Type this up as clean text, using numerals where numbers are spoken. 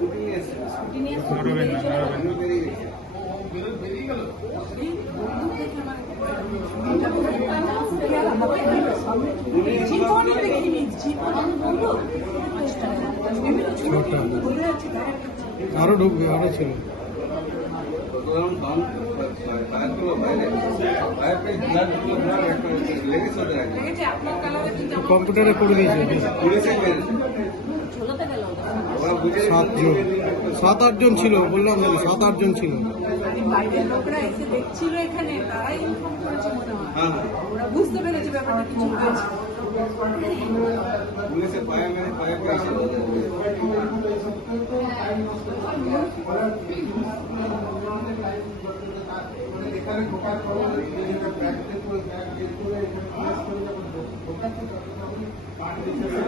Scooty নিয়ে scooty বেরিয়ে চলে গেল। জীবনে দেখিনি, জীবনে বলবো আরো ঢুকবে, আরো ছিল। কম্পিউটারে করে দিয়েছে। ঝোলাতে গেল। 7-8 জন ছিল, বললাম 7-8 জন ছিল। বাইরের লোকরা এসে দেখছিল এখানে, তারাই ইনফর্ম করেছে মনে হয়। ওরা বুঝতে পেরেছে ব্যাপারটা কিছু হয়েছে। পুলিশে পায়ে মেরে পায়ে পেয়েছিল। এখানে ঢোকার পরে ব্যাগতে করে ব্যাগ বের করে এখানে প্রেস করে যখন ঢোকাচ্ছে তখন পানি দিচ্ছে।